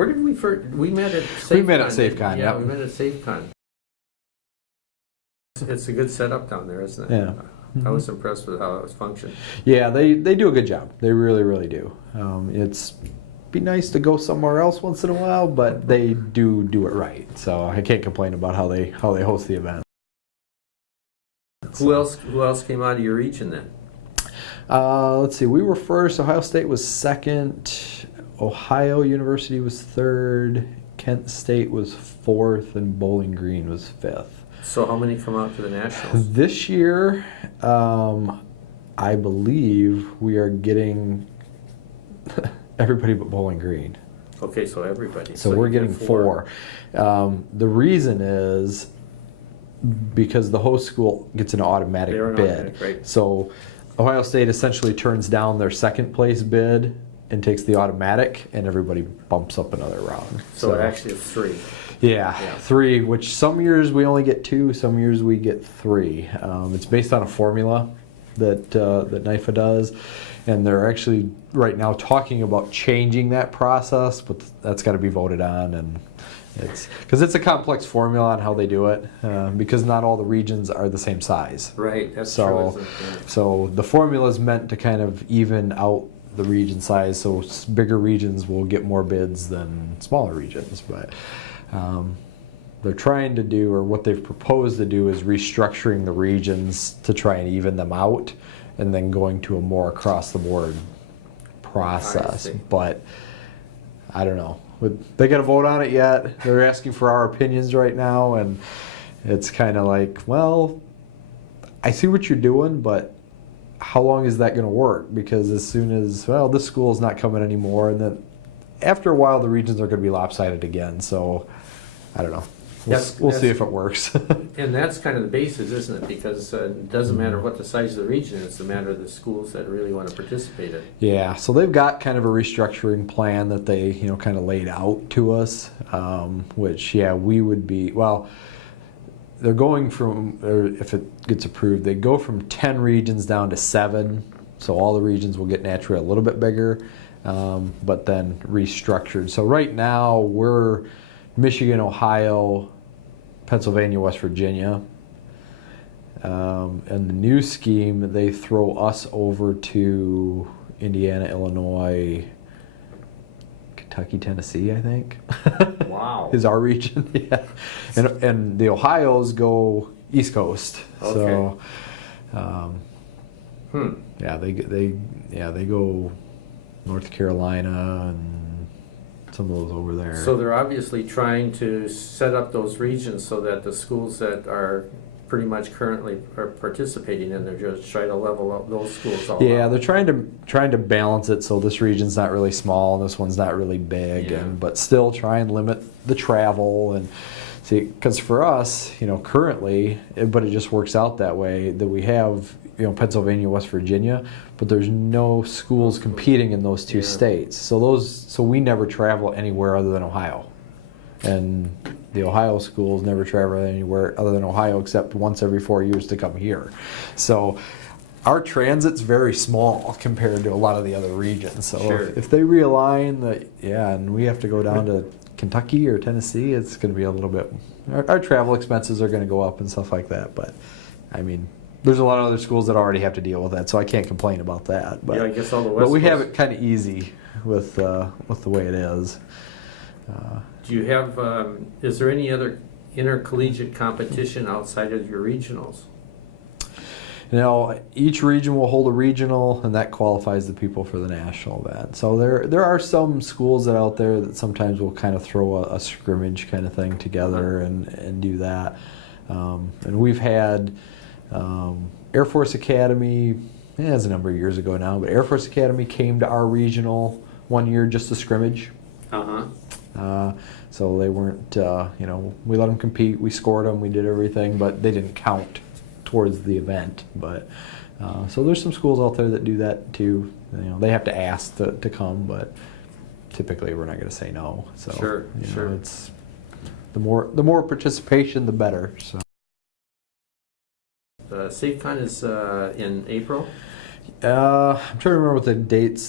Where did we first? We met at SafeCon. We met at SafeCon, Yeah, yep. we met at SafeCon. It's a good setup down there, isn't it? Yeah. I was impressed with how it was functioned. Yeah, they do a good job. They really, really do. It's be nice to go somewhere else once in a while, but they do it right. So I can't complain about how they host the event. Who else came out of your region then? Let's see. We were first. Ohio State was second. Ohio University was third. Kent State was fourth, and Bowling Green was fifth. So how many come out to the Nationals? This year, I believe we are getting everybody but Bowling Green. Okay, so everybody. So we're getting four. The reason is because the host school gets an automatic bid. Right. So Ohio State essentially turns down their second place bid and takes the automatic, and everybody bumps up another round. So actually it's three. Yeah, three, which some years we only get two, some years we get three. It's based on a formula that NIFA does, and they're actually right now talking about changing that process, but that's got to be voted on, and because it's a complex formula on how they do it, because not all the regions are the same size. Right, that's true. So the formula is meant to kind of even out the region size, so bigger regions will get more bids than smaller regions, but they're trying to do, or what they've proposed to do, is restructuring the regions to try and even them out, and then going to a more across the board process. But I don't know. They got to vote on it yet. They're asking for our opinions right now, and it's kind of like, well, I see what you're doing, but how long is that going to work? Because as soon as, well, this school is not coming anymore, and then after a while the regions are going to be lopsided again. So I don't know. We'll see if it works. And that's kind of the basis, isn't it? Because it doesn't matter what the size of the region, it's a matter of the schools that really want to participate in. Yeah, so they've got kind of a restructuring plan that they, kind of laid out to us, which, we would be, well, they're going from, or if it gets approved, they go from 10 regions down to 7. So all the regions will get naturally a little bit bigger, but then restructured. So right now we're Michigan, Ohio, Pennsylvania, West Virginia. And the new scheme, they throw us over to Indiana, Illinois, Kentucky, Tennessee, I think. Wow. Is our region, yeah. And the Ohios go East Coast. Okay. So, they go North Carolina and some of those over there. So they're obviously trying to set up those regions so that the schools that are pretty much currently are participating in, they're just trying to level up those schools all Yeah, up. they're trying to balance it so this region's not really small and this one's not really big, but still try and limit the travel and see, because for us, currently, but it just works out that way that we have, Pennsylvania, West Virginia, but there's no schools competing in those two states. So we never travel anywhere other than Ohio. And the Ohio schools never travel anywhere other than Ohio except once every 4 years to come here. So our transit's very small compared to a lot of the other regions. So if they realign and we have to go down to Kentucky or Tennessee, it's going to be a little bit, our travel expenses are going to go up and stuff like that. But I mean, there's a lot of other schools that already have to deal with that, so I can't complain about that. But, I guess all the West but we have it kind of easy with the way it is. Do you have, is there any other intercollegiate competition outside of your regionals? Each region will hold a regional, and that qualifies the people for the national event. So there are some schools that out there that sometimes will kind of throw a scrimmage kind of thing together and do that. And we've had Air Force Academy, it was a number of years ago now, but Air Force Academy came to our regional one year just to scrimmage. So they weren't, we let them compete, we scored them, we did everything, but they didn't count towards the event. But so there's some schools out there that do that too. They have to ask to come, but typically we're not going to say no. So sure. It's the more participation, the better. So. SafeCon is in April? I'm trying to remember what the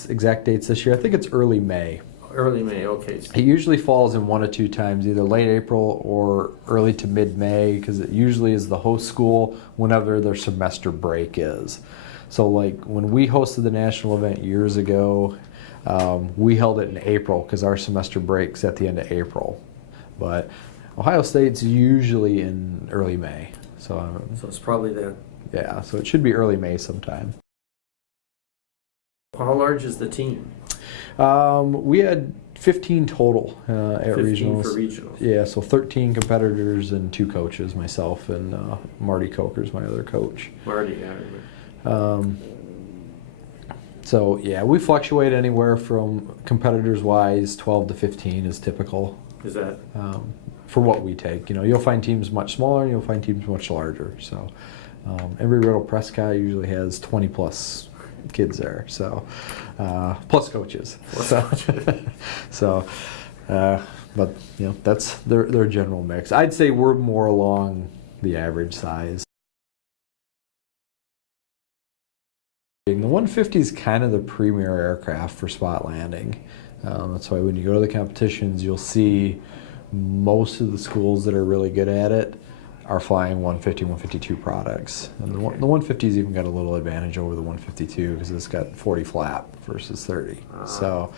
exact dates this year. I think it's early May. Early May, okay. It usually falls in one of two times, either late April or early to mid-May, because it usually is the host school whenever their semester break is. So like when we hosted the national event years ago, we held it in April because our semester breaks at the end of April. But Ohio State's usually in early May. So it's probably then. yeah, so it should be early May sometime. How large is the team? We had 15 total at 15 regionals. for regionals. Yeah, so 13 competitors and 2 coaches, myself and Marty Coker's my other coach. Marty, yeah, I remember. So yeah, we fluctuate anywhere from competitors wise, 12 to 15 is typical. Is that? For what we take. You know, you'll find teams much smaller and you'll find teams much larger. So every Riddle Prescott usually has 20 plus kids there. So plus coaches. So but you know, that's their general mix. I'd say we're more along the average size. The 150 is kind of the premier aircraft for spot landing. That's why when you go to the competitions, you'll see most of the schools that are really good at it are flying 150, 152 products. And the 150's even got a little advantage over the 152 because it's got 40 flap versus 30. So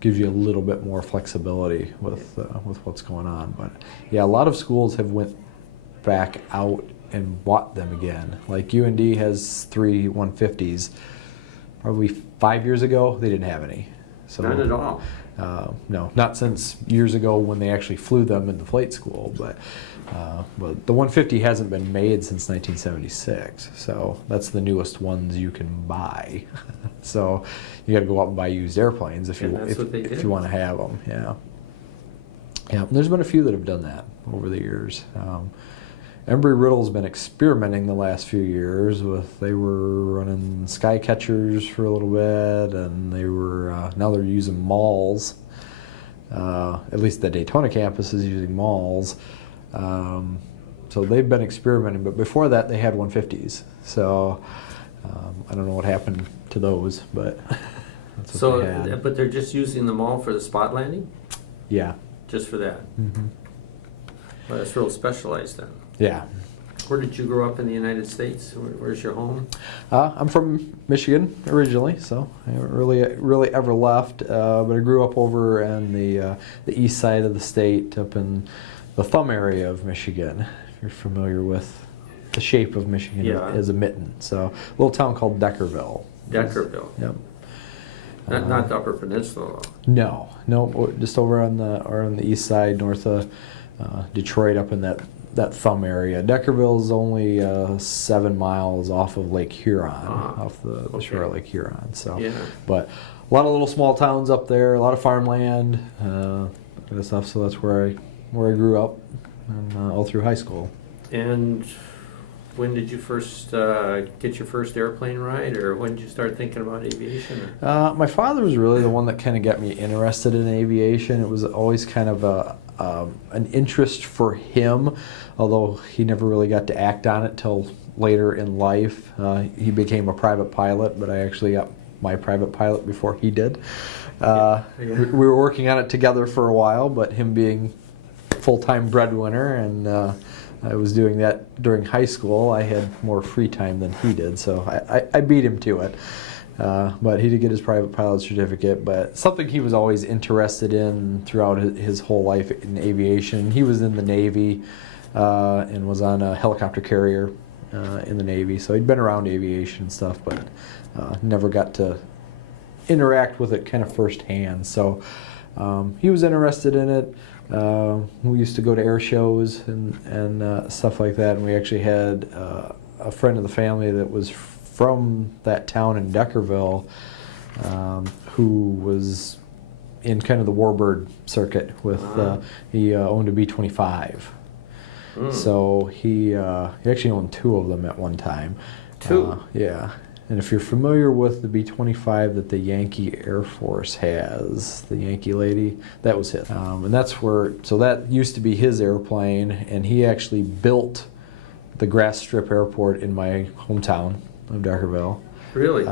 gives you a little bit more flexibility with what's going on. But yeah, a lot of schools have went back out and bought them again. Like UND has 3 150s. Probably 5 years ago, they didn't have any. So, none at all. No, not since years ago when they actually flew them in the flight school. But the 150 hasn't been made since 1976. So that's the newest ones you can buy. So you got to go out and buy used airplanes if you want to have them. Yeah. Yeah. And there's been a few that have done that over the years. Embry-Riddle's been experimenting the last few years with, they were running Skycatchers for a little bit, and they were, now they're using Mauls. At least the Daytona campus is using Mauls. So they've been experimenting, but before that they had 150s. So I don't know what happened to those, but that's what they had. But they're just using them all for the spot landing? Yeah. Just for that? Mm-hmm. Well, that's real specialized then. Yeah. Where did you grow up in the United States? Where's your home? I'm from Michigan originally, so I haven't really ever left. But I grew up over on the east side of the state, up in the thumb area of Michigan. If you're familiar with the shape of Michigan as a mitten, so a little town called Deckerville. Deckerville. Yep. Not the Upper Peninsula, though. No, just over on the east side, north of Detroit, up in that thumb area. Deckerville is only 7 miles off of Lake Huron, off the shore of Lake Huron. So, but a lot of little small towns up there, a lot of farmland, kind of stuff. So that's where I grew up, and all through high school. And when did you first get your first airplane ride, or when did you start thinking about aviation? My father was really the one that kind of got me interested in aviation. It was always kind of an interest for him, although he never really got to act on it till later in life. He became a private pilot, but I actually got my private pilot before he did. We were working on it together for a while, but him being full-time breadwinner, and I was doing that during high school, I had more free time than he did, so I beat him to it. But he did get his private pilot certificate, but something he was always interested in throughout his whole life in aviation. He was in the Navy and was on a helicopter carrier in the Navy, so he'd been around aviation and stuff, but never got to interact with it kind of firsthand. So he was interested in it. We used to go to air shows and stuff like that, and we actually had a friend of the family that was from that town in Deckerville, who was in kind of the Warbird circuit with, he owned a B-25. So he actually owned 2 of them at one time. 2? Yeah. And if you're familiar with the B-25 that the Yankee Air Force has, the Yankee lady, that was his. And that's where, so that used to be his airplane, and he actually built the grass strip airport in my hometown of Deckerville. Really?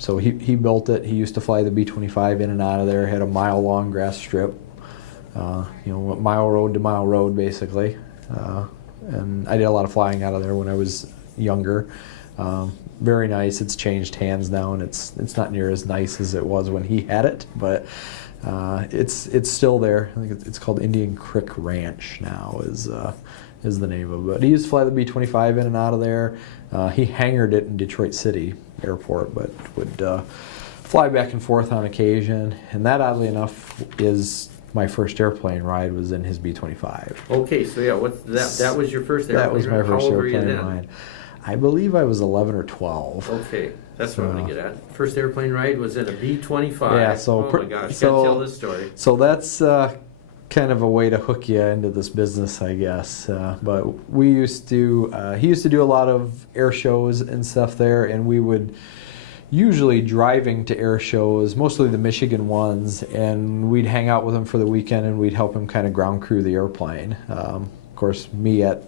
So he built it. He used to fly the B-25 in and out of there. Had a mile-long grass strip. Went mile road to mile road basically. And I did a lot of flying out of there when I was younger. Very nice. It's changed hands now, and it's not near as nice as it was when he had it, but it's still there. I think it's called Indian Creek Ranch now is the name of it. But he used to fly the B-25 in and out of there. He hangared it in Detroit City Airport, but would fly back and forth on occasion. And that, oddly enough, is my first airplane ride was in his B-25. Okay, so yeah, that was your first airplane? That was my How first old were you airplane then? ride. I believe I was 11 or 12. Okay, that's what I want to get at. First airplane ride was in a B-25. Yeah, so oh my gosh, gotta tell this story. So that's kind of a way to hook you into this business, I guess. But he used to do a lot of air shows and stuff there, and we would usually driving to air shows, mostly the Michigan ones, and we'd hang out with him for the weekend and we'd help him kind of ground crew the airplane. Of course, me at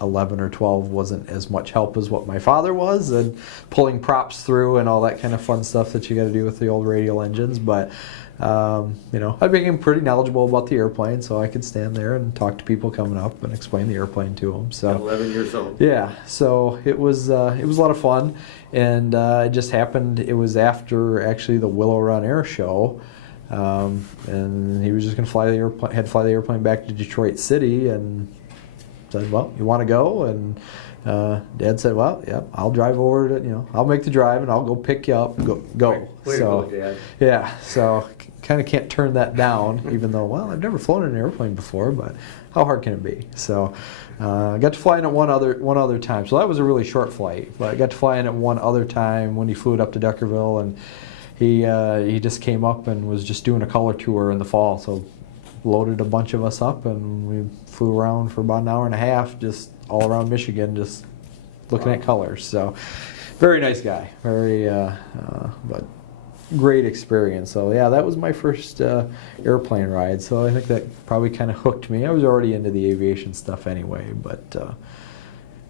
11 or 12 wasn't as much help as what my father was, and pulling props through and all that kind of fun stuff that you got to do with the old radial engines. But I became pretty knowledgeable about the airplane, so I could stand there and talk to people coming up and explain the airplane to them. So at 11 years old. Yeah, so it was a lot of fun, and it just happened. It was after actually the Willow Run Air Show. And he was just going to fly the airplane back to Detroit City, and said, "Well, you want to go?" And Dad said, "Well, yeah, I'll drive over to, I'll make the drive and I'll go pick you up and go." Way to go, Dad. Yeah, so kind of can't turn that down, even though, well, I've never flown in an airplane before, but how hard can it be? So I got to fly in it one other time. So that was a really short flight, but I got to fly in it one other time when he flew it up to Deckerville, and he just came up and was just doing a color tour in the fall. So loaded a bunch of us up, and we flew around for about an hour and a half, just all around Michigan, just looking at colors. So very nice guy, but great experience. So yeah, that was my first airplane ride. So I think that probably kind of hooked me. I was already into the aviation stuff anyway, but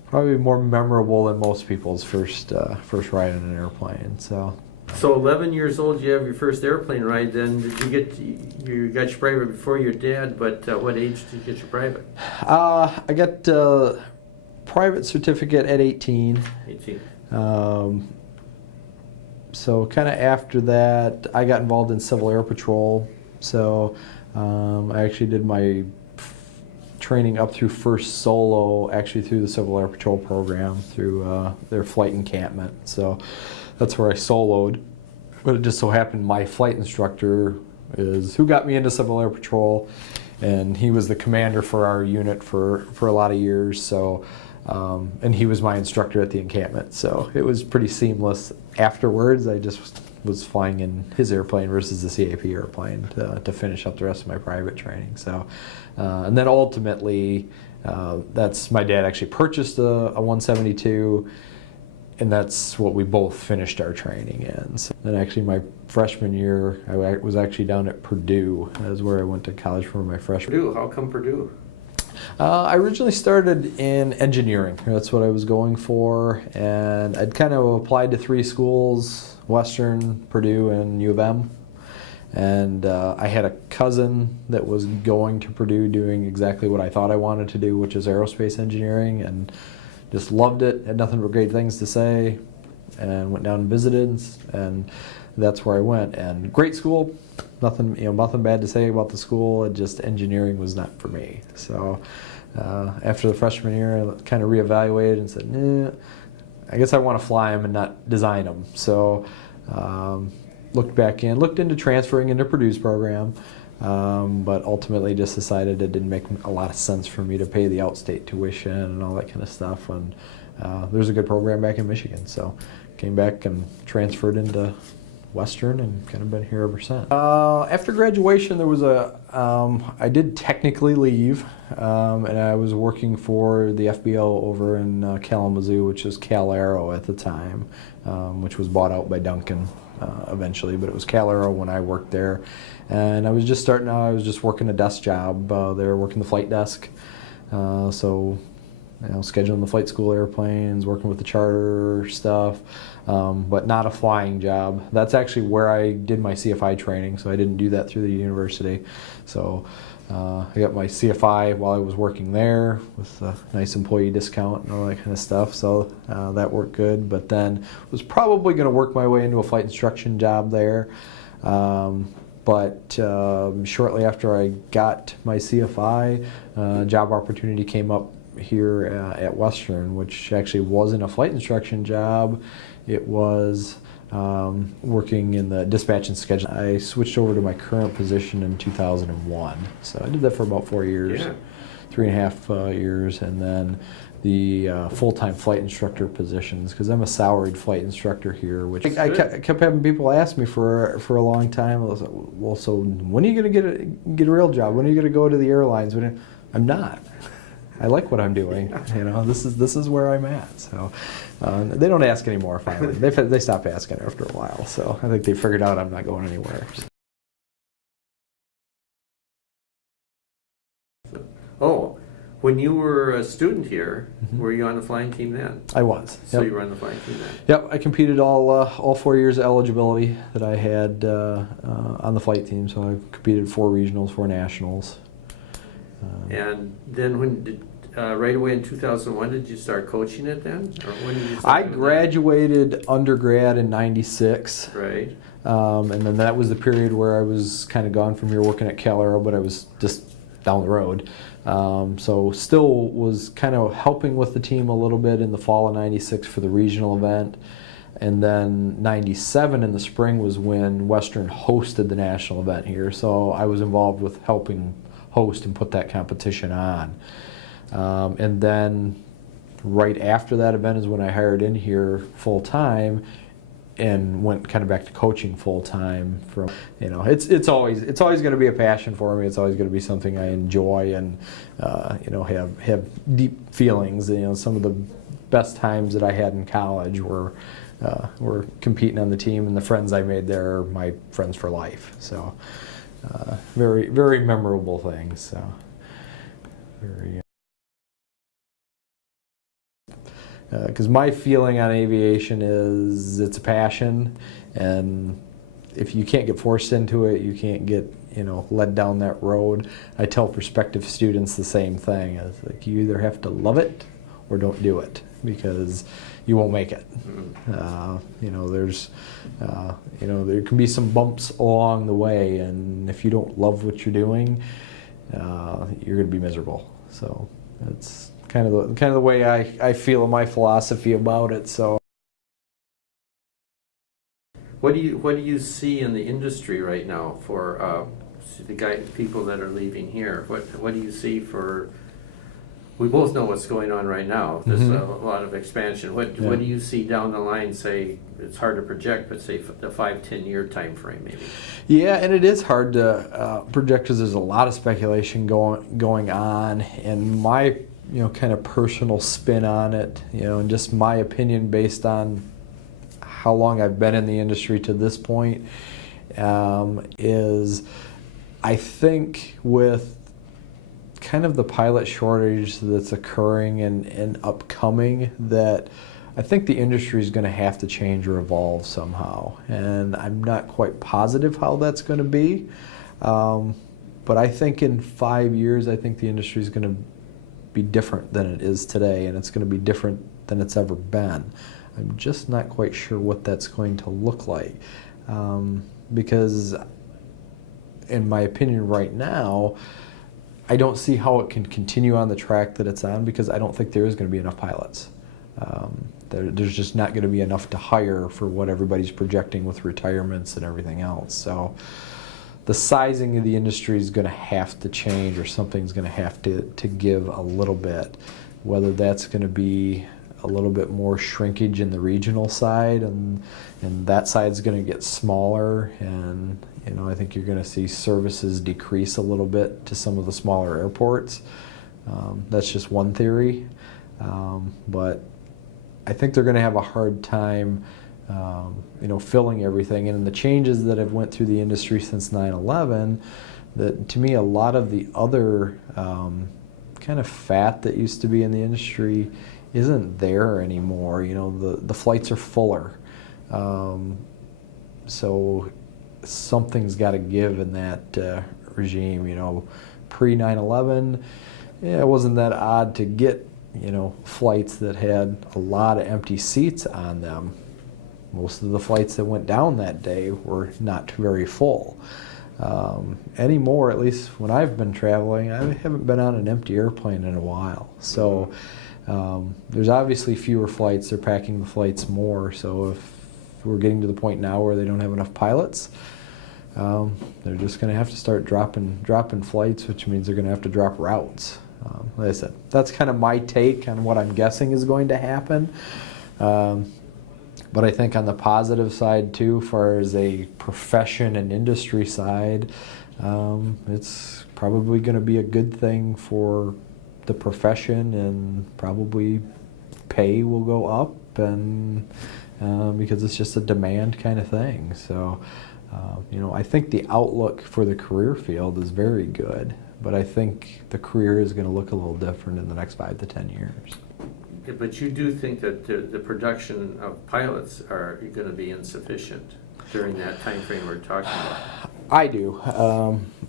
probably more memorable than most people's first ride in an airplane. So 11 years old, you have your first airplane ride. Then did you got your private before your dad? But what age did you get your private? I got private certificate at 18. 18. So kind of after that, I got involved in Civil Air Patrol. So I actually did my training up through first solo, actually through the Civil Air Patrol program, through their flight encampment. So that's where I soloed. But it just so happened my flight instructor is who got me into Civil Air Patrol, and he was the commander for our unit for a lot of years. So and he was my instructor at the encampment, so it was pretty seamless. Afterwards, I just was flying in his airplane versus the CAP airplane to finish up the rest of my private training. So, and then ultimately, that's my dad actually purchased a 172, and that's what we both finished our training in. So, and actually, my freshman year, I was actually down at Purdue. That is where I went to college for my freshman. Purdue? How come Purdue? I originally started in engineering. That's what I was going for, and I'd kind of applied to 3 schools: Western, Purdue, and U of M. And I had a cousin that was going to Purdue doing exactly what I thought I wanted to do, which is aerospace engineering, and just loved it, had nothing but great things to say, and went down and visited, and that's where I went. And great school, nothing bad to say about the school. It just, engineering was not for me. So after the freshman year, I kind of reevaluated and said, nah, I guess I want to fly them and not design them. So looked into transferring into Purdue's program, but ultimately just decided it didn't make a lot of sense for me to pay the outstate tuition and all that kind of stuff. And there's a good program back in Michigan, so came back and transferred into Western and kind of been here ever since. After graduation, there was I did technically leave, and I was working for the FBO over in Kalamazoo, which is Cal Aero at the time, which was bought out by Duncan eventually, but it was Cal Aero when I worked there. And I was just starting out, I was just working a desk job there, working the flight desk. So scheduling the flight school airplanes, working with the charter stuff, but not a flying job. That's actually where I did my CFI training, so I didn't do that through the university. So I got my CFI while I was working there with a nice employee discount and all that kind of stuff, so that worked good. But then was probably going to work my way into a flight instruction job there. But shortly after I got my CFI, a job opportunity came up here at Western, which actually wasn't a flight instruction job. It was working in the dispatch and schedule. I switched over to my current position in 2001. So I did that for about 4 years, Yeah. 3.5 years, and then the full-time flight instructor positions, because I'm a salaried flight instructor here, which I kept having people ask me for a long time. I was like, well, so when are you going to get a real job? When are you going to go to the airlines? I'm not. I like what I'm doing. This is where I'm at. So they don't ask anymore. Finally, they stopped asking after a while. So I think they figured out I'm not going anywhere. Oh, when you were a student here, were you on the flying team then? I was. So Yep. you were on the flying team then? Yep, I competed all 4 years of eligibility that I had on the flight team. So I competed 4 regionals, 4 nationals. And then when did, right away in 2001, did you start coaching it then? Or when did you start I doing graduated undergrad in '96. that? Right. And then that was the period where I was kind of gone from here working at Cal Aero, but I was just down the road. So still was kind of helping with the team a little bit in the fall of '96 for the regional event. And then '97 in the spring was when Western hosted the national event here. So I was involved with helping host and put that competition on. And then right after that event is when I hired in here full time and went kind of back to coaching full time. From it's always going to be a passion for me. It's always going to be something I enjoy and have deep feelings. Some of the best times that I had in college were competing on the team, and the friends I made there are my friends for life. So very, very memorable things. So very. Because my feeling on aviation is it's a passion, and if you can't get forced into it, you can't get led down that road. I tell prospective students the same thing. It's like you either have to love it or don't do it, because you won't make it. There can be some bumps along the way, and if you don't love what you're doing, you're going to be miserable. So it's kind of the way I feel in my philosophy about it. So, What do you see in the industry right now for people that are leaving here? What do you see for? We both know what's going on right now. There's a lot of expansion. What do you see down the line? Say it's hard to project, but say the 5-10 year time frame maybe. Yeah, and it is hard to project because there's a lot of speculation going on, and my kind of personal spin on it, and just my opinion based on how long I've been in the industry to this point, is I think with kind of the pilot shortage that's occurring and upcoming, that I think the industry is going to have to change or evolve somehow. And I'm not quite positive how that's going to be. But I think in 5 years, I think the industry is going to be different than it is today, and it's going to be different than it's ever been. I'm just not quite sure what that's going to look like. Because in my opinion right now, I don't see how it can continue on the track that it's on, because I don't think there is going to be enough pilots. There's just not going to be enough to hire for what everybody's projecting with retirements and everything else. So the sizing of the industry is going to have to change, or something's going to have to give a little bit. Whether that's going to be a little bit more shrinkage in the regional side, and that side's going to get smaller, and I think you're going to see services decrease a little bit to some of the smaller airports. That's just one theory, but I think they're going to have a hard time filling everything. And in the changes that have went through the industry since 9/11, that to me a lot of the other kind of fat that used to be in the industry isn't there anymore. You know, the flights are fuller. So something's got to give in that regime. You know, pre 9/11, yeah, it wasn't that odd to get, you know, flights that had a lot of empty seats on them. Most of the flights that went down that day were not very full. Anymore, at least when I've been traveling, I haven't been on an empty airplane in a while. So there's obviously fewer flights. They're packing the flights more. So if we're getting to the point now where they don't have enough pilots, they're just going to have to start dropping flights, which means they're going to have to drop routes. Like I said, that's kind of my take on what I'm guessing is going to happen. But I think on the positive side too, as far as a profession and industry side, it's probably going to be a good thing for the profession, and probably pay will go up, and because it's just a demand kind of thing. So, you know, I think the outlook for the career field is very good, but I think the career is going to look a little different in the next 5 to 10 years. Yeah, but you do think that the production of pilots are going to be insufficient during that time frame we're talking about? I do.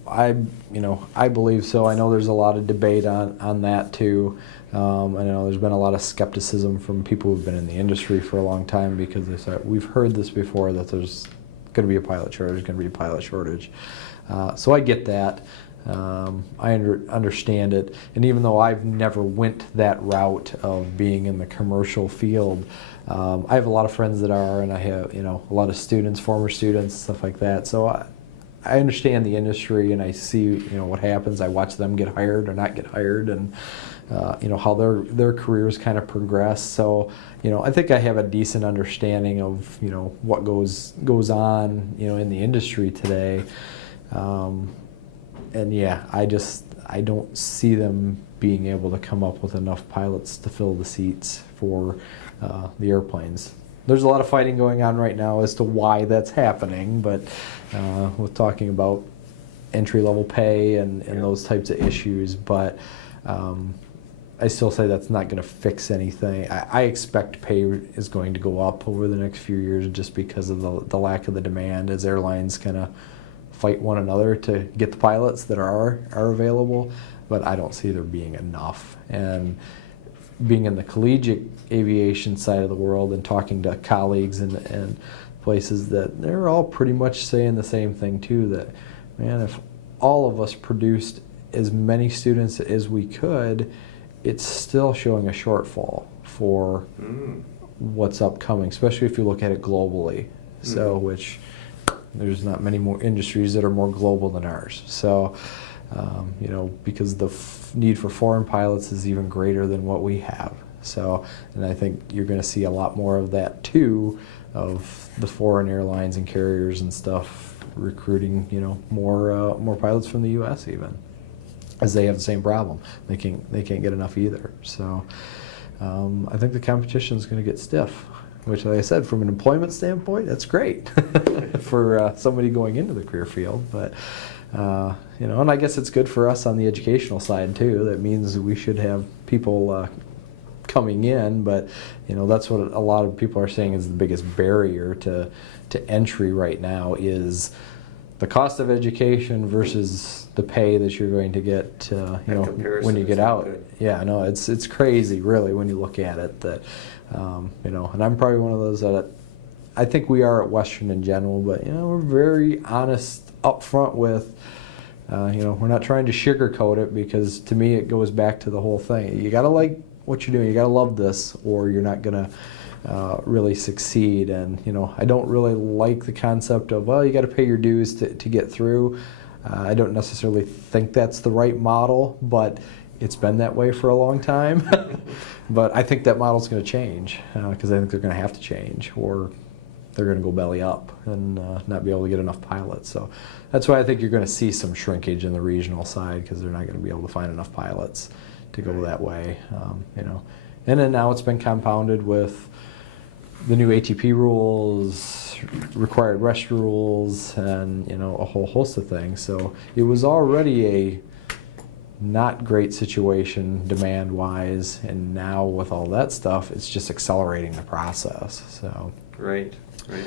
I believe so. I know there's a lot of debate on that too. I know there's been a lot of skepticism from people who've been in the industry for a long time, because they said, we've heard this before, that there's going to be a pilot shortage, going to be a pilot shortage. So I get that. I understand it, and even though I've never went that route of being in the commercial field, I have a lot of friends that are, and I have, you know, a lot of students, former students, stuff like that. So I understand the industry, and I see, you know, what happens. I watch them get hired or not get hired, and you know, how their careers kind of progress. So, you know, I think I have a decent understanding of, you know, what goes on, you know, in the industry today. And yeah, I don't see them being able to come up with enough pilots to fill the seats for the airplanes. There's a lot of fighting going on right now as to why that's happening, but with talking about entry-level pay and those types of issues, but I still say that's not going to fix anything. I expect pay is going to go up over the next few years, just because of the lack of the demand, as airlines kind of fight one another to get the pilots that are available, but I don't see there being enough. And being in the collegiate aviation side of the world and talking to colleagues and places, that they're all pretty much saying the same thing too, that, man, if all of us produced as many students as we could, it's still showing a shortfall for what's upcoming, especially if you look at it globally. So, which there's not many more industries that are more global than ours. So, you know, because the need for foreign pilots is even greater than what we have. So, and I think you're going to see a lot more of that too, of the foreign airlines and carriers and stuff recruiting, you know, more pilots from the U.S. even, as they have the same problem. They can't get enough either. So, I think the competition is going to get stiff. Which, like I said, from an employment standpoint, that's great for somebody going into the career field. But, you know, and I guess it's good for us on the educational side, too. That means we should have people coming in. But, you know, that's what a lot of people are saying is the biggest barrier to entry right now, is the cost of education versus the pay that you're going to get, you know, when you get out. Yeah, no, it's crazy, really, when you look at it. That, you know, and I'm probably one of those that I think we are at Western in general, but, you know, we're very honest up front with, you know, we're not trying to sugarcoat it, because to me it goes back to the whole thing. You got to like what you're doing. You got to love this, or you're not going to really succeed. And, you know, I don't really like the concept of, well, you got to pay your dues to get through. I don't necessarily think that's the right model, but it's been that way for a long time. But I think that model's going to change, because I think they're going to have to change, or they're going to go belly up and not be able to get enough pilots. So that's why I think you're going to see some shrinkage in the regional side, because they're not going to be able to find enough pilots to go that way. You know, and then now it's been compounded with the new ATP rules, required rest rules, and, you know, a whole host of things. So it was already a not great situation demand wise, and now with all that stuff, it's just accelerating the process. So Right.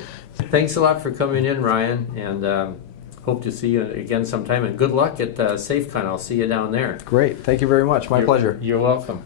Thanks a lot for coming in, Ryan, and hope to see you again sometime. And good luck at SafeCon. I'll see you down there. great, thank you very much. My pleasure. You're welcome.